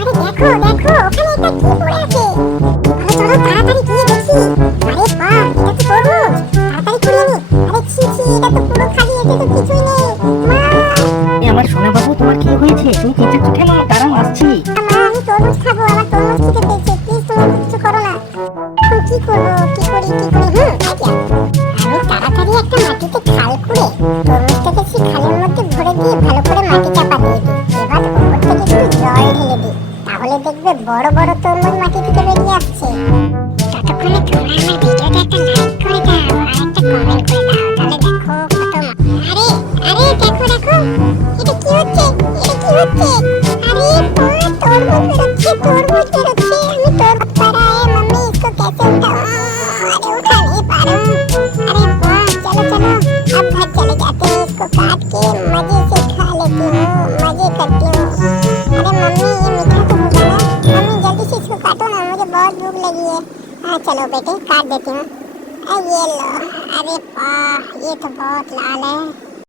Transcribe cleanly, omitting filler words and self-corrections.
আরে দেখো দেখো, ওখানে একটা কি পড়ে আছে। চলো তাড়াতাড়ি গিয়ে দেখি। আরে বাহ, এটা তো তরমুজ। তাড়াতাড়ি কুড়িয়ে নি। আরে ছি ছি, এটা তো পুরো খালি, এতে তো কিছুই নেই। মা, আমার সোনা বাবু, তোমার কি হয়েছে? তুমি চেঁচাচ্ছ কেন? দাঁড়াও, আসছি। মা, আমি তরমুজ খাবো, আমার তরমুজ খেতে পেয়েছে। প্লিজ তুমি একটু কিছু করো না। এখন কি করবো, কি করি কি করি, আইডিয়া। আমি তাড়াতাড়ি একটা মাটিতে খাল খুঁড়ে তরমুজটাকে সেই খালের মধ্যে ভরে দিয়ে ভালো করে মাটি চাপা দিয়ে দিই। এবার উপর থেকে একটু জল ঢেলে দিই, তাহলে দেখবে বড় বড় তরমুজ মাটি থেকে বেরিয়ে আসছে। ততক্ষণে তোমরা আমার ভিডিওতে একটা লাইক করে দাও আর একটা কমেন্ট করে দাও, তাহলে দেখো কত আরে আরে দেখো দেখো, এটা কি হচ্ছে, এটা কি হচ্ছে। আরে বাহ, তরমুজ বেরোচ্ছে, তরমুজ বেরোচ্ছে। আমি তরমুজ পারা है मम्मी, इसको कैसे उठाऊं? अरे उठा नहीं पा रहा हूँ। अरे वाह, चलो चलो, अब घर चले जाते हैं। इसको काट के मजे से खा लेती हूँ, मजे करती हूँ। अरे मम्मी, ये मीठा तो होगा ना? मम्मी जल्दी से इसको काटो ना, मुझे बहुत भूख लगी है। हाँ चलो बेटे, काट देती हूँ। ये लो। अरे वाह, ये तो बहुत लाल है।